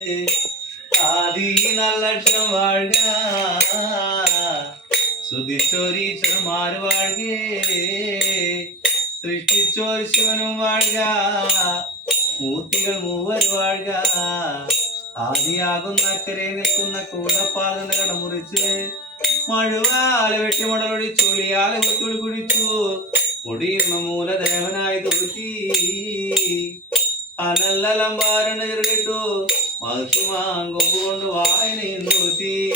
ஆதி நல்லட்சம் வாழ்க சுதிச்சோரீச்சர் மாறு வாழ்கே സൃഷ്ടിച്ചോർ ശിവനും വാഴുക മൂർത്തികൾ മൂവർ വാഴുക ആദിയാകുന്ന അക്കരെ നിൽക്കുന്ന കൂടപ്പാൽ കടമുറിച്ച് മഴുവാല് വെട്ടിമടലൊടി ചുളിയാല് കുത്തുളി കുടിച്ചു മുടിയുന്ന മൂലദേവനായി തൊഴുത്തി അനല്ലലമ്പാരണ ചെറുകിട്ടു മഹിമാങ്കൊമ്പ് കൊണ്ട് വായനയും തോറ്റി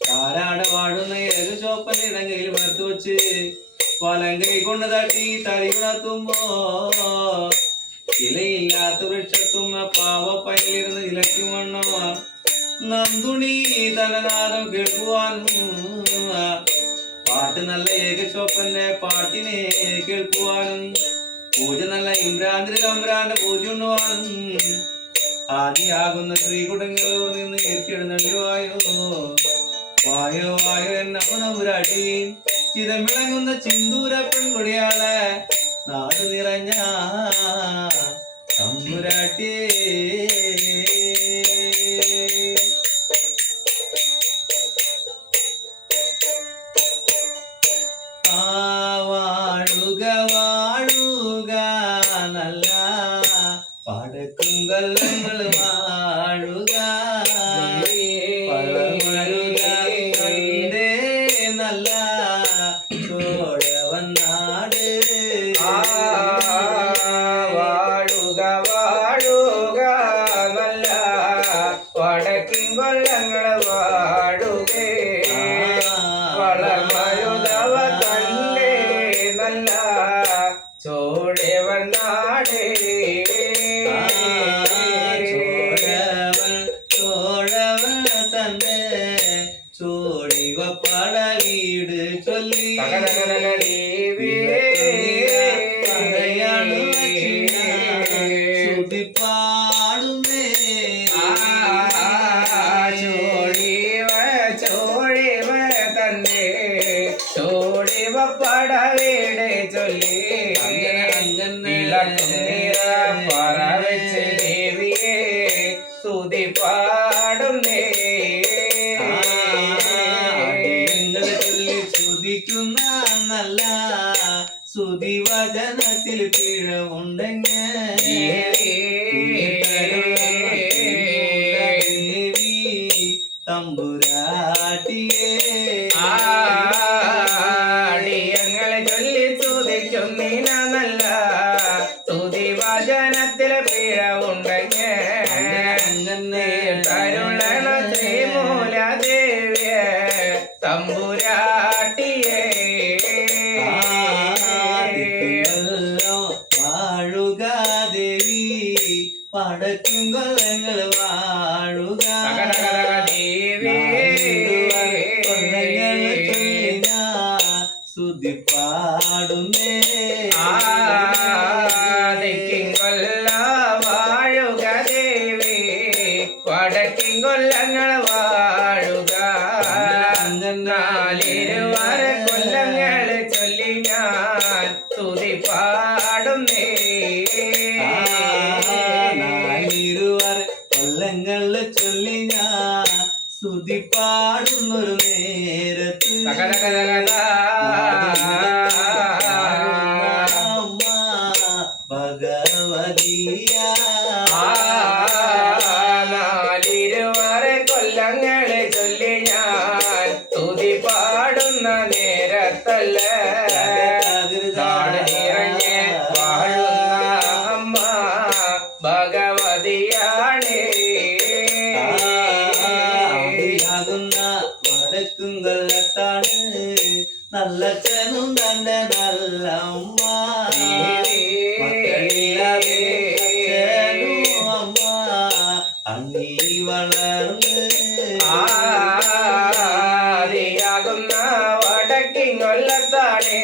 കാരാട വാഴുന്ന ഏത് ചോപ്പൻ ഇടങ്കയിൽ വറുത്തു വെച്ച് വലങ്കൈ കൊണ്ട് തട്ടി തരികുണത്തുമ്പോ ഇലയില്ലാത്ത വൃക്ഷത്തുമ്മ പാവപ്പയിലിരുന്ന് ഇലയ്ക്കും വണ്ണോ നന്ദുണി തലനാദം കേൾക്കുവാൻ പാട്ട് നല്ല ഏകശോപ്പന്റെ പാട്ടിനെ കേൾക്കുവാനും പൂജ നല്ല ഇമ്രാന്ദ്രി തമ്പ്രാന്റെ പൂജ ഉണ്ണുവാനും ആദിയാകുന്ന ശ്രീകുടങ്ങളൂർ നിന്ന് എത്തിയെഴുന്നള്ളിവായോ വായോ വായോ എന്നമുരാട്ടി ചിതമിളങ്ങുന്ന ചിന്തൂര പെൺകുടിയാളെ നാട് നിറഞ്ഞ തമ്പുരാട്ടി വാഴുക വാഴുക നല്ല പടക്കും കൊല്ലങ്ങൾ വാഴുക നല്ല ചോഴവൻ നാട് വാഴുക വാഴുക നല്ല വടക്കിൻ കൊല്ലങ്ങൾ വാഴുകേ വളർമരുതവ കണ്ടേ നല്ല ചോഴവൻ നാടേ ചോടിവപ്പട വീട് ചൊല്ലി പാടുന്നേ ചോടിവ തന്നെ ചോടിവപ്പട വീട് ചൊല്ലി പറവച്ച് ദേവിയെ സ്തുതി പാടുന്നേ സ്തുതിക്കുന്ന നല്ല സ്തുതിവചനത്തിൽ പിഴവുണ്ടെങ്കിൽ ദേവി തമ്പുരാട്ടിയെ ആടിയങ്ങളെ ചൊല്ലി സ്തുതിക്കുന്നീന നല്ല സ്തുതിവചനത്തിൽ പിഴവുണ്ടെങ്കിൽ കരുണ ശ്രീമൂലദേവിയെ തമ്പുരാട്ടിയെ വാഴുക ദേവി പടക്കും കൊല്ലങ്ങൾ വാഴുക ദേവി സ്തുതി പാടുന്നേ ആദിക്കും കൊല്ല വാഴുക ദേവി വടക്കിൻ കൊല്ലങ്ങൾ വാഴുക നാലിരുവര കൊല്ലങ്ങൾ ചൊല്ലി ഞാൻ സ്തുതി പാടുന്നേ നാലിരുവര കൊല്ലങ്ങൾ ചൊല്ലി ഞാൻ സ്തുതി പാടുന്നൊരു നേരത്ത് ഭഗവതിയ നാലിരുവര കൊല്ലങ്ങളെ ചൊല്ലി ഞാൻ സ്തുതി പാടുന്ന നേരത്തല്ല നാട് നിറഞ്ഞ് വാഴുന്ന അമ്മ ഭഗവതിയാണേ വടക്കും കൊല്ലത്താണ് നല്ല ചനും തന്റെ നല്ല അമ്മ അമ്മ അങ്ങീ വളർന്ന് ആദിയാകുന്ന വടക്കിൻ കൊല്ലത്താണ്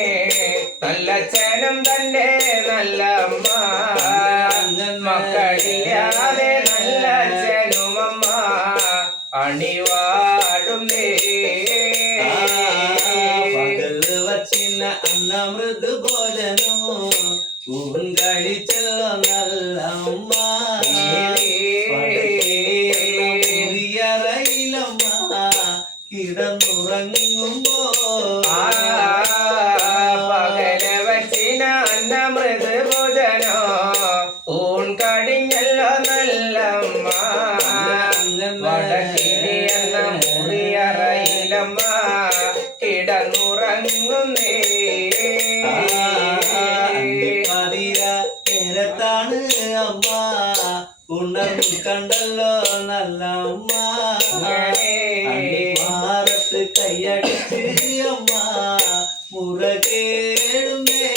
നല്ല ചനം തന്റെ നല്ല അമ്മ മക്കളില്ലാതെ നല്ല ചനുമമ്മ അണിവാടുന്നേ പകല് വച്ചിന്ന അന്ന മൃദു ഭോജനോ ഊൺ കഴിച്ചല്ലോ നല്ല അമ്മ കിടന്നുറങ്ങുമ്പോ പകല വച്ചിന അന്നമൃത് ഭോജനോ ഊൺ കഴിഞ്ഞല്ലോ നല്ലമ്മ വടക്കിനി എന്ന മുറിയറയിലമ്മ കിടന്നുറങ്ങുന്നേ നേരത്താണ് അമ്മ ഉണർന്നു കണ്ടല്ലോ നല്ല അമ്മ മാറത്ത് കൈയടിച്ച് അമ്മ മുറകേടുന്നേ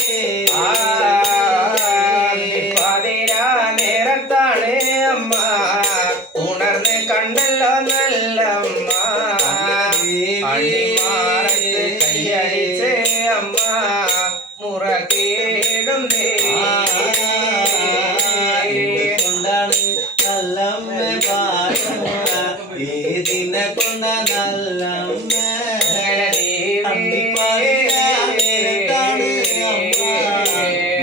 പതിരാ നേരത്താണ് അമ്മ ഉണർന്ന് കണ്ടല്ലോ നല്ലമ്മ അടിമാറത്ത് കൈയടിച്ച് അമ്മ മുറകേടുന്നേ കൊണ്ടാണ് നല്ലമ്മ ഏതിനെ കൊണ്ട നല്ലമ്മ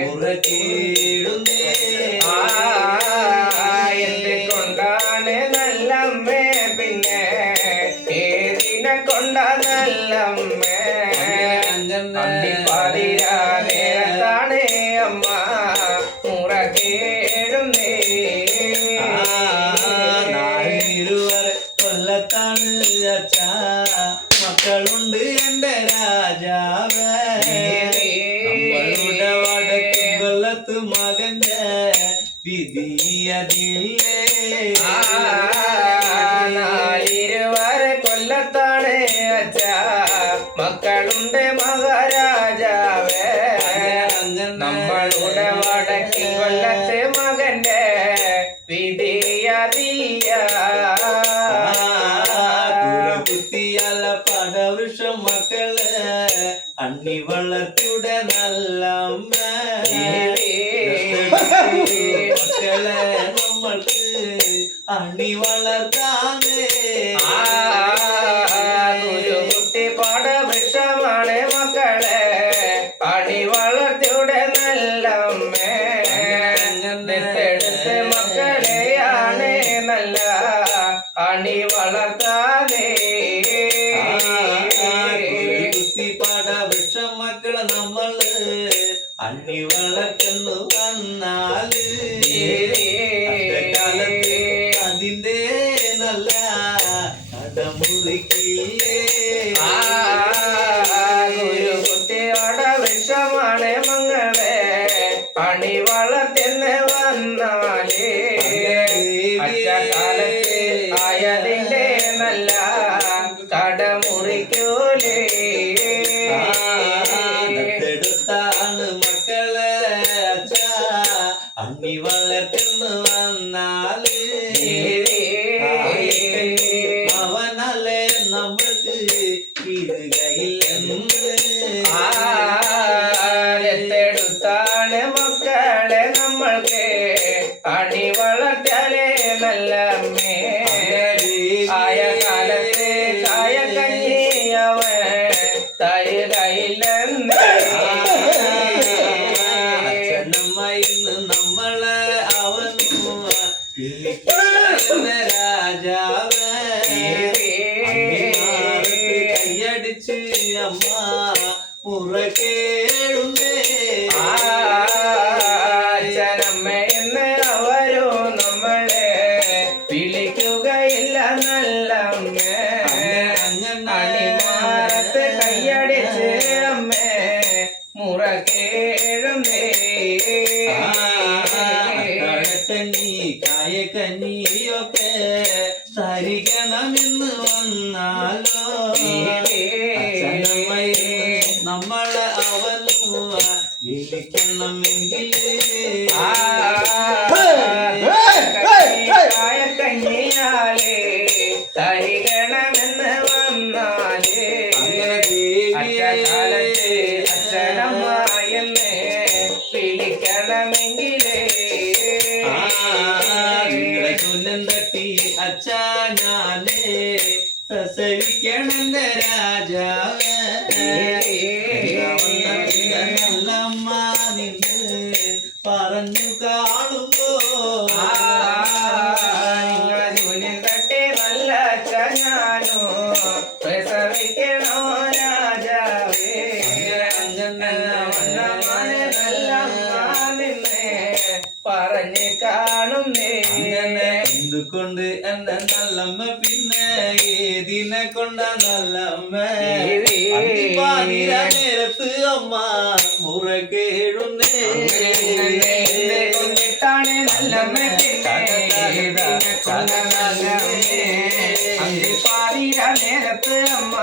മുറകേടുന്നേ എന്തുകൊണ്ടാണ് നല്ലമ്മേ പിന്നെ ഏതിനെ കൊണ്ട നല്ലമ്മേ പതിരാ നേരത്താണ് അമ്മ മുറകേടുന്നേ ഇരുവരെ കൊല്ലത്താണ് അച്ഛ മക്കളുണ്ട് എന്റെ രാജാവ് നമ്മളുടെ വടക്ക് കൊല്ലത്ത് മകന്റെ വിധിയതില്ലേ നാലിരുവരെ കൊല്ലത്താണ് അച്ഛ മക്കളുണ്ട് മഹാരാജാവേ നമ്മളുടെ വടക്ക് കൊല്ലത്ത് മകന്റെ വിധിയതില്ല കുത്തിയാല പടവൃക്ഷം മക്കള് അണ്ണി വളർത്തിയുടെ നല്ല മക്കളെ നമ്മൾക്ക് അണ്ണി വളർത്താനേ കുത്തി പടവൃക്ഷമാണ് മക്കളെ അണി വളർത്തിയുടെ നല്ലമ്മേ ദത്തെടുത്ത് മക്കളെയാണ് നല്ല അണി വളർത്താനേ കുത്തിപ്പാട വൃക്ഷം മക്കളെ നമ്മള് അണ്ണി വളർത്തുന്നു വന്നാല് കാലത്ത് അതിന്റെ നല്ല കടമുറിക്കില്ലേ കുത്തിയോട വിഷമാണ് മങ്ങളെ അണി വളർത്തിന്ന് വന്നാലേ അച്ചക്കാലത്ത് ആയതിന്റെ നല്ല കടമുറിക്കൂലേ എടുത്താണ് മക്കളെ അച്ഛ അണ്ണി വളർത്തുന്നു വന്നാല് അവനല്ലേ നമ്മൾക്ക് വീടുകയില്ലെന്ന് എടുത്താണ് മക്കളെ നമ്മൾക്ക് അണി വളർത്താലേ നല്ലമ്മേ ആയ കാലത്ത് കായ കഞ്ഞിയവൻ തരുകയില്ലെന്ന് അച്ഛനമ്മയിന്ന് നമ്മളെ അവനും വിളിക്കുന്ന രാജാവ് കൈയടിച്ച് അമ്മ മുറകേടുന്നേ അച്ഛനമ്മയെന്ന് അവരും നമ്മളെ വിളിക്കുകയില്ല നല്ലമ്മേ അണിമാറത്ത് കൈയടിച്ച് അമ്മേ മുറകേഴുന്നേ കഞ്ഞി കായക്കഞ്ഞിയൊക്കെ തരികണമെന്ന് വന്നാലോ നമ്മളെ അവനും വിളിക്കണമെങ്കിൽ കായക്കഞ്ഞിയാലേ തരികണമെന്ന് വന്നാലേ അച്ഛകാലത്ത് അച്ഛനമ്മയെന്ന് വിളിക്കണമെങ്കിലേ കുലം തട്ടി അച്ഛാ ഞാനേ പ്രസവിക്കണെന്ന രാജാവ് നല്ലമ്മ നിന്ന് പറഞ്ഞു കാണുമ്പോ തട്ടി നല്ല ഞാനോ പ്രസവിക്കണോ രാജാവേ വണ്ണമാനെ നല്ല നിന്നെ പറഞ്ഞു കാണുന്നേ എന്തുകൊണ്ട് എന്റെ നല്ലമ്മ പിന്നെ ഏതിനെ കൊണ്ട നല്ലമ്മ പാതിര നേരത്ത് അമ്മ മുറ കേഴുന്നേ കൊണ്ടിട്ടാണ് നല്ലമ്മ പിന്നെ പാതിര നേരത്ത് അമ്മ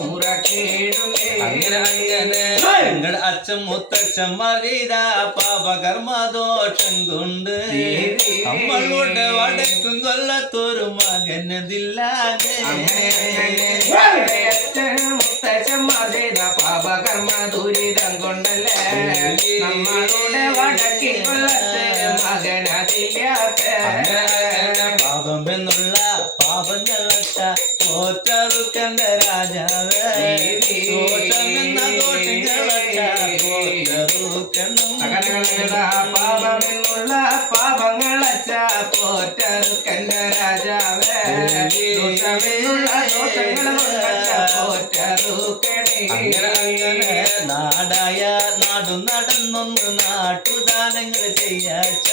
മുറ കേഴുന്നേ ഞങ്ങളുടെ അച്ഛൻ മുത്തച്ഛന്മാർ ചെയ്ത പാപകർമ്മദോഷം കൊണ്ട് നമ്മളുടെ വടക്കും കൊല്ലത്തൊരു മകനതില്ലാതെ മുത്തച്ഛന്മാർ ചെയ്ത പാപകർമ്മ ദുരിതം കൊണ്ടല്ലേ നമ്മളുടെ വടക്കിൽ കൊല്ലത്ത് മകനതില്ലാത്ത പാപം എന്നുള്ള പാപങ്ങളൊച്ച തോറ്ററുക്കണ്ട രാജാവേ ദോഷം എന്ന ദോഷങ്ങളൊച്ച തോറ്ററുക്കണം പാപമെന്നുള്ള പാപങ്ങളച്ച പോറ്ററുക്കണ്ട രാജാവേ ദോഷമെന്നുള്ള ദോഷങ്ങൾ പോറ്ററുക്കണേ അങ്ങനെ നാടായ നാടു നടന്നൊന്ന് നാട്ടുദാനങ്ങൾ ചെയ്യാച്ച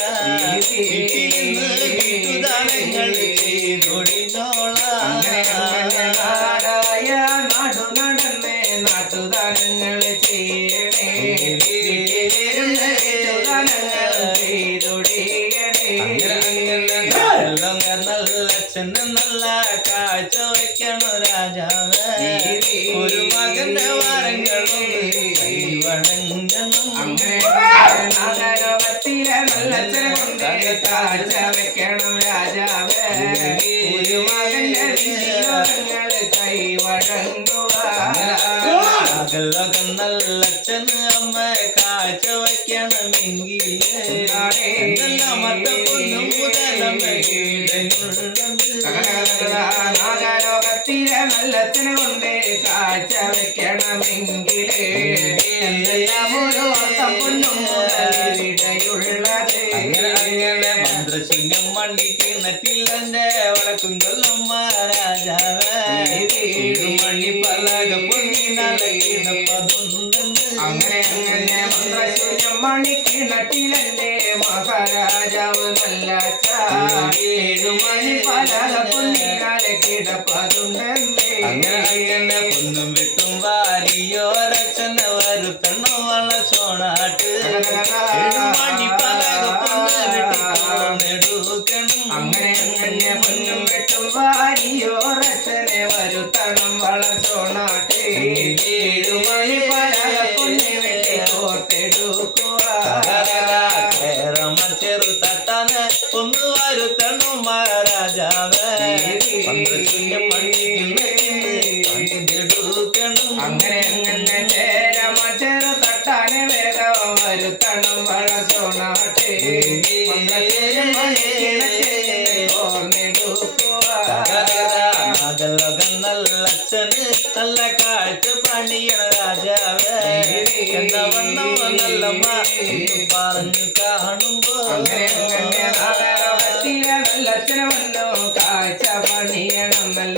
വീട്ടുദാനങ്ങൾ ചെയ്തൊടിഞ്ഞോളാം നാടായ നാടു നടന്നേ നാട്ടുദാനങ്ങൾ ചെയ്യണേ നല്ലച്ഛന് നല്ല കാഴ്ച വയ്ക്കണോ രാജാവേ ഒരു മകന്റെ വാരങ്ങളും വണങ്ങണം നഗരത്തിലെ നല്ലച്ഛനെ കൊണ്ട് കാഴ്ച വെക്കണം രാജാവേ ഒരു മകന്റെ വിധിയോഗങ്ങൾ കൈവഴങ്ങുക നല്ലച്ഛന് അമ്മ കാഴ്ച വയ്ക്കണമെങ്കിൽ മറ്റ പൊന്നും നാഗലോകത്തിലെ നല്ലത്തിനെ കൊണ്ട് കാഴ്ച വെക്കണമെങ്കിൽ പൊന്നും മുതലിടയുള്ളത് മന്ത്രശൂന്യം മണ്ണിക്ക് നട്ടില്ലെന്റെ വടക്കും കൊല്ലം രാജാവേ മണ്ണി പലക പൊന്നിനടക്കിടപ്പതുണ്ടെന്ന് അങ്ങനെ മന്ത്രശൂന്യം മണിക്ക് നട്ടിലെന്റെ മഹാരാജാവ് നല്ല മണി പലക പൊന്നിനാലെ കിടപ്പതുണ്ടെന്ന് അങ്ങനെ പൊന്നും വെട്ടും വാരിയോരച്ചന വരുത്തണ്ണോ വള ചോണാട്ട് മണി പലക പൊന്നെടുക്കണം അങ്ങനെ പൊന്നും വെട്ടും വാരിയോരച്ചനെ വരുത്തണം വളർച്ചോണാട്ടെ മണി പലക പൊന്നി വെട്ടി കോർത്തെടുക്കുക ചെറു തട്ടാന് ഒന്ന് വരുത്തണോ മഹാരാജാവേ പണിയെടുക്കണം അങ്ങനെ ചെറു തട്ടാനെ വേഗം വരുത്തണം വളർച്ചോണാട്ടെ നല്ലച്ഛന് നല്ല കാഴ്ച പണിയണ രാജാവേ എന്ന വണ്ണം നല്ലമ്മ പറഞ്ഞു കാണുമ്പോ നല്ലച്ഛനെ വന്നോ കാഴ്ച പണിയണം നല്ല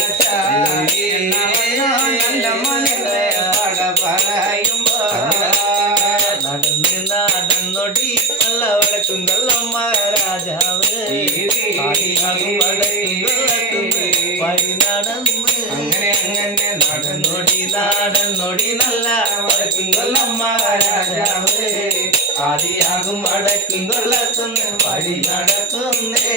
നല്ല മകളെ പട പറയുമ്പോ നടന്ന് നടന്നൊടി നല്ല വടക്കും കൊല്ലമ്മ രാജാവേ വഴി നടന്ന് അങ്ങനെ നടന്നൊടി നല്ല വടക്കും കൊല്ലമ്മ രാജാവേ ആദിയാകും വടക്കും കൊല്ലത്തുനിന്ന് വഴി നടക്കുന്നേ